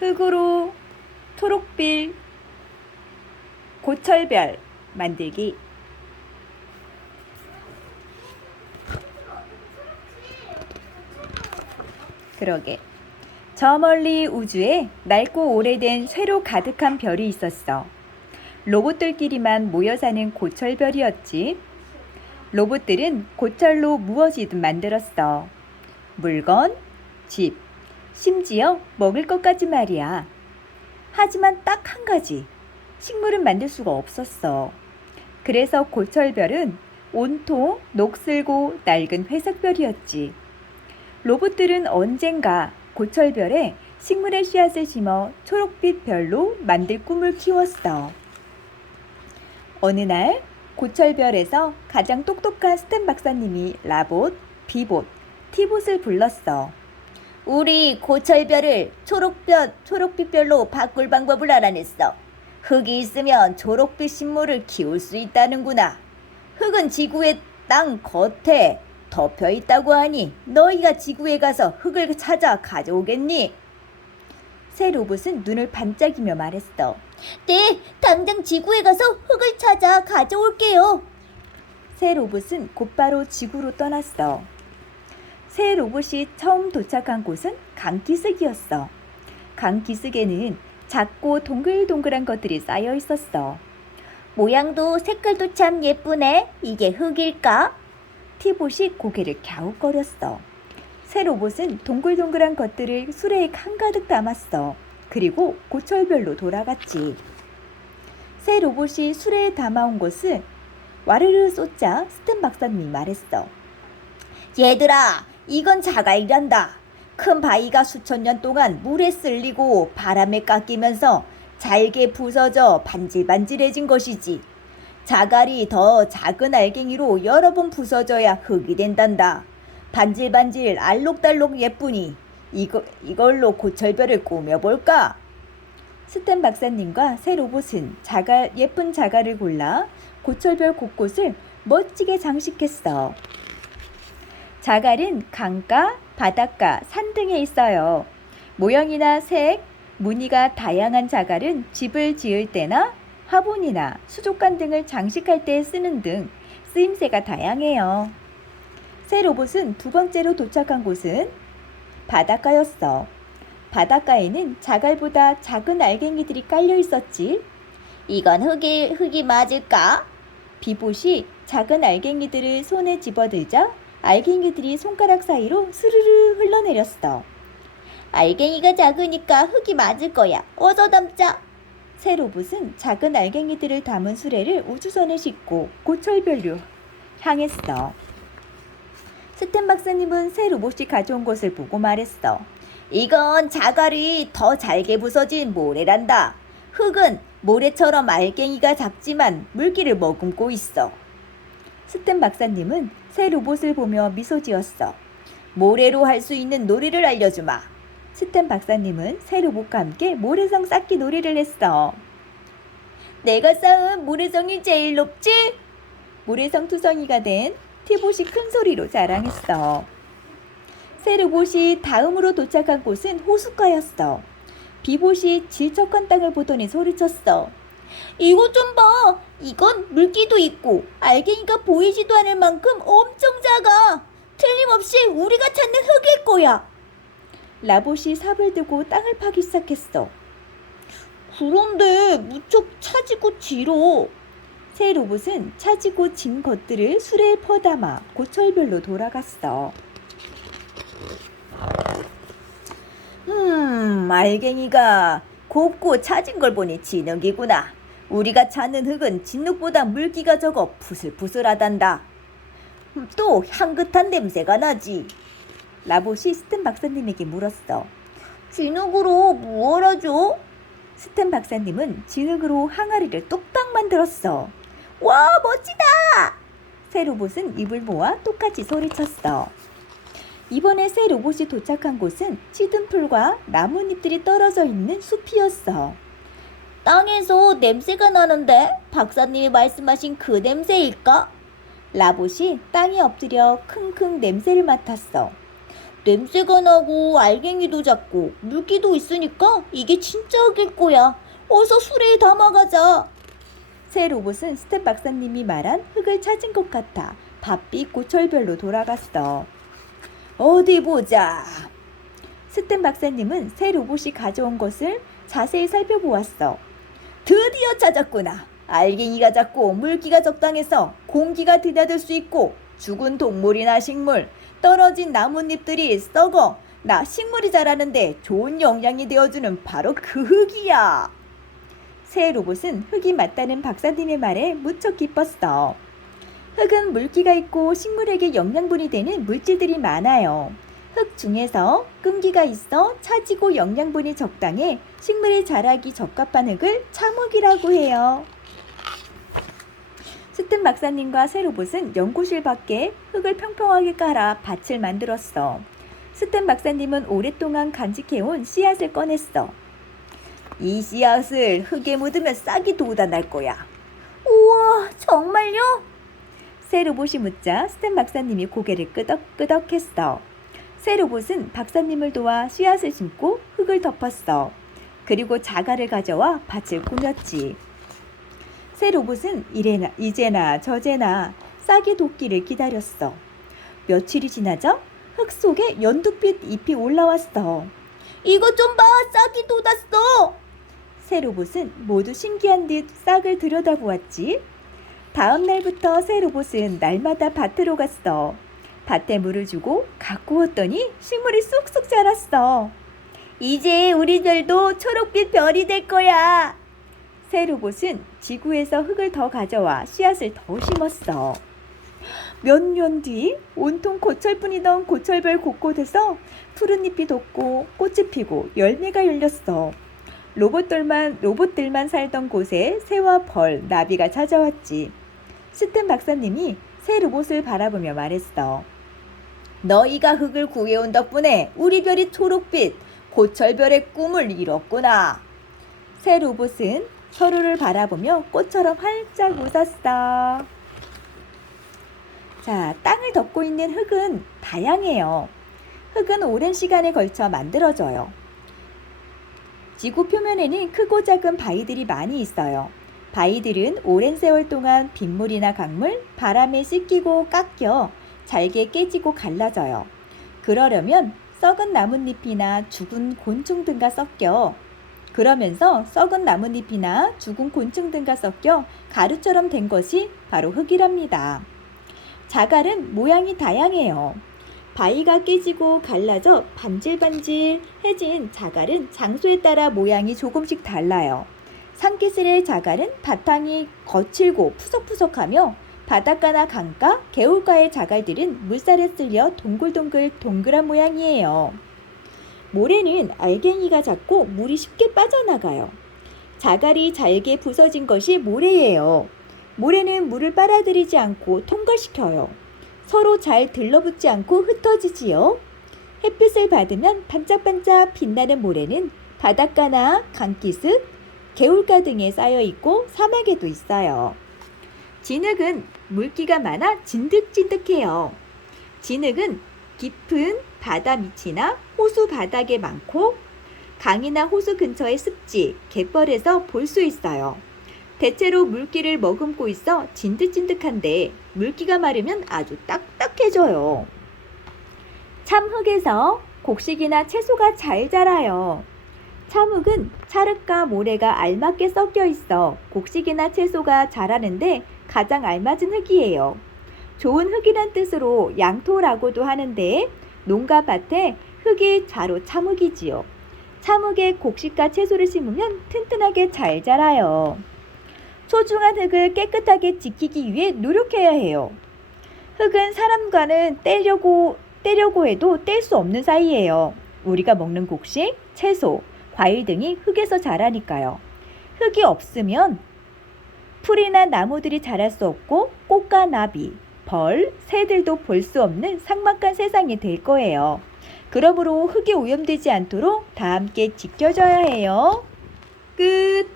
흙으로 초록빛 고철별 만들기 그러게 저 멀리 우주에 낡고 오래된 쇠로 가득한 별이 있었어. 로봇들끼리만 모여 사는 고철별이었지. 로봇들은 고철로 무엇이든 만들었어. 물건, 집, 심지어 먹을 것까지 말이야. 하지만 딱 한 가지. 식물은 만들 수가 없었어. 그래서 고철별은 온통 녹슬고 낡은 회색별이었지. 로봇들은 언젠가 고철별에 식물의 씨앗을 심어 초록빛 별로 만들 꿈을 키웠어. 어느 날 고철별에서 가장 똑똑한 스탠 박사님이 라봇, 비봇, 티봇을 불렀어. 우리 고철별을 초록별, 초록빛별로 바꿀 방법을 알아냈어. 흙이 있으면 초록빛 식물을 키울 수 있다는구나. 흙은 지구의 땅 겉에 덮여 있다고 하니 너희가 지구에 가서 흙을 찾아 가져오겠니? 새 로봇은 눈을 반짝이며 말했어. 네, 당장 지구에 가서 흙을 찾아 가져올게요. 새 로봇은 곧바로 지구로 떠났어. 새 로봇이 처음 도착한 곳은 강기슭이었어. 강기슭에는 작고 동글동글한 것들이 쌓여 있었어. 모양도 색깔도 참 예쁘네. 이게 흙일까? 티봇이 고개를 갸웃거렸어. 새 로봇은 동글동글한 것들을 수레에 한가득 담았어. 그리고 고철별로 돌아갔지. 새 로봇이 수레에 담아온 것을 와르르 쏟자 스탠 박사님이 말했어. 얘들아, 이건 자갈이란다. 큰 바위가 수천 년 동안 물에 쓸리고 바람에 깎이면서 잘게 부서져 반질반질해진 것이지. 자갈이 더 작은 알갱이로 여러 번 부서져야 흙이 된단다. 반질반질 알록달록 예쁘니 이거, 이걸로 고철별을 꾸며볼까? 스탠 박사님과 새 로봇은 자갈, 예쁜 자갈을 골라 고철별 곳곳을 멋지게 장식했어. 자갈은 강가, 바닷가, 산 등에 있어요. 모형이나 색, 무늬가 다양한 자갈은 집을 지을 때나 화분이나 수족관 등을 장식할 때 쓰는 등 쓰임새가 다양해요. 새 로봇은 두 번째로 도착한 곳은 바닷가였어. 바닷가에는 자갈보다 작은 알갱이들이 깔려 있었지. 이건 흙이, 흙이 맞을까? 비봇이 작은 알갱이들을 손에 집어들자 알갱이들이 손가락 사이로 스르르 흘러내렸어. 알갱이가 작으니까 흙이 맞을 거야. 어서 담자. 새 로봇은 작은 알갱이들을 담은 수레를 우주선에 싣고 고철별로 향했어. 스탠 박사님은 새 로봇이 가져온 것을 보고 말했어. 이건 자갈이 더 잘게 부서진 모래란다. 흙은 모래처럼 알갱이가 작지만 물기를 머금고 있어. 스탠 박사님은 새 로봇을 보며 미소 지었어. 모래로 할 수 있는 놀이를 알려주마. 스탠 박사님은 새 로봇과 함께 모래성 쌓기 놀이를 했어. 내가 쌓은 모래성이 제일 높지? 모래성 투성이가 된 티봇이 큰 소리로 자랑했어. 새 로봇이 다음으로 도착한 곳은 호숫가였어. 비봇이 질척한 땅을 보더니 소리쳤어. 이것 좀 봐. 이건 물기도 있고 알갱이가 보이지도 않을 만큼 엄청 작아. 틀림없이 우리가 찾는 흙일 거야. 라봇이 삽을 들고 땅을 파기 시작했어. 그런데 무척 차지고 지러. 새 로봇은 차지고 진 것들을 수레에 퍼담아 고철별로 돌아갔어. 음, 알갱이가 곱고 차진 걸 보니 진흙이구나. 우리가 찾는 흙은 진흙보다 물기가 적어 부슬부슬하단다. 음, 또 향긋한 냄새가 나지. 라봇이 스탠 박사님에게 물었어. 진흙으로 무얼 하죠? 스탠 박사님은 진흙으로 항아리를 뚝딱 만들었어. 와, 멋지다! 새 로봇은 입을 모아 똑같이 소리쳤어. 이번에 새 로봇이 도착한 곳은 시든 풀과 나뭇잎들이 떨어져 있는 숲이었어. 땅에서 냄새가 나는데 박사님이 말씀하신 그 냄새일까? 라봇이 땅에 엎드려 킁킁 냄새를 맡았어. 냄새가 나고 알갱이도 작고 물기도 있으니까 이게 진짜 흙일 거야. 어서 수레에 담아가자. 새 로봇은 스텝 박사님이 말한 흙을 찾은 것 같아 바삐 고철별로 돌아갔어. 어디 보자. 스텝 박사님은 새 로봇이 가져온 것을 자세히 살펴보았어. 드디어 찾았구나. 알갱이가 작고 물기가 적당해서 공기가 드나들 수 있고 죽은 동물이나 식물, 떨어진 나뭇잎들이 썩어 나 식물이 자라는데 좋은 영양이 되어주는 바로 그 흙이야. 새 로봇은 흙이 맞다는 박사님의 말에 무척 기뻤어. 흙은 물기가 있고 식물에게 영양분이 되는 물질들이 많아요. 흙 중에서 끈기가 있어 차지고 영양분이 적당해 식물이 자라기 적합한 흙을 참흙이라고 해요. 스튼 박사님과 새 로봇은 연구실 밖에 흙을 평평하게 깔아 밭을 만들었어. 스튼 박사님은 오랫동안 간직해온 씨앗을 꺼냈어. 이 씨앗을 흙에 묻으면 싹이 돋아날 거야. 우와, 정말요? 새 로봇이 묻자 스탠 박사님이 고개를 끄덕끄덕했어. 새 로봇은 박사님을 도와 씨앗을 심고 흙을 덮었어. 그리고 자갈을 가져와 밭을 꾸몄지. 새 로봇은 이래나 이제나 저제나 싹이 돋기를 기다렸어. 며칠이 지나자 흙 속에 연두빛 잎이 올라왔어. 이것 좀 봐, 싹이 돋았어. 새 로봇은 모두 신기한 듯 싹을 들여다보았지. 다음 날부터 새 로봇은 날마다 밭으로 갔어. 밭에 물을 주고 가꾸었더니 식물이 쑥쑥 자랐어. 이제 우리들도 초록빛 별이 될 거야. 새 로봇은 지구에서 흙을 더 가져와 씨앗을 더 심었어. 몇 년 뒤 온통 고철뿐이던 고철별 곳곳에서 푸른 잎이 돋고 꽃이 피고 열매가 열렸어. 로봇들만 로봇들만 살던 곳에 새와 벌, 나비가 찾아왔지. 스탠 박사님이 새 로봇을 바라보며 말했어. 너희가 흙을 구해온 덕분에 우리 별이 초록빛 고철별의 꿈을 이뤘구나. 새 로봇은 서로를 바라보며 꽃처럼 활짝 웃었어. 자, 땅을 덮고 있는 흙은 다양해요. 흙은 오랜 시간에 걸쳐 만들어져요. 지구 표면에는 크고 작은 바위들이 많이 있어요. 바위들은 오랜 세월 동안 빗물이나 강물, 바람에 씻기고 깎여 잘게 깨지고 갈라져요. 그러려면 썩은 나뭇잎이나 죽은 곤충 등과 섞여 그러면서 썩은 나뭇잎이나 죽은 곤충 등과 섞여 가루처럼 된 것이 바로 흙이랍니다. 자갈은 모양이 다양해요. 바위가 깨지고 갈라져 반질반질해진 자갈은 장소에 따라 모양이 조금씩 달라요. 산기슬의 자갈은 바탕이 거칠고 푸석푸석하며 바닷가나 강가, 개울가의 자갈들은 물살에 쓸려 동글동글 동그란 모양이에요. 모래는 알갱이가 작고 물이 쉽게 빠져나가요. 자갈이 잘게 부서진 것이 모래예요. 모래는 물을 빨아들이지 않고 통과시켜요. 서로 잘 들러붙지 않고 흩어지지요. 햇빛을 받으면 반짝반짝 빛나는 모래는 바닷가나 강기슭, 개울가 등에 쌓여 있고 사막에도 있어요. 진흙은 물기가 많아 진득진득해요. 진흙은 깊은 바다 밑이나 호수 바닥에 많고 강이나 호수 근처의 습지, 갯벌에서 볼 수 있어요. 대체로 물기를 머금고 있어 진득진득한데 물기가 마르면 아주 딱딱해져요. 참흙에서 곡식이나 채소가 잘 자라요. 참흙은 찰흙과 모래가 알맞게 섞여 있어 곡식이나 채소가 자라는데 가장 알맞은 흙이에요. 좋은 흙이란 뜻으로 양토라고도 하는데 농가 밭에 흙이 자로 참흙이지요. 참흙에 곡식과 채소를 심으면 튼튼하게 잘 자라요. 소중한 흙을 깨끗하게 지키기 위해 노력해야 해요. 흙은 사람과는 떼려고 떼려고 해도 뗄 수 없는 사이예요. 우리가 먹는 곡식, 채소, 과일 등이 흙에서 자라니까요. 흙이 없으면 풀이나 나무들이 자랄 수 없고 꽃과 나비, 벌, 새들도 볼 수 없는 삭막한 세상이 될 거예요. 그러므로 흙이 오염되지 않도록 다 함께 지켜줘야 해요. 끝.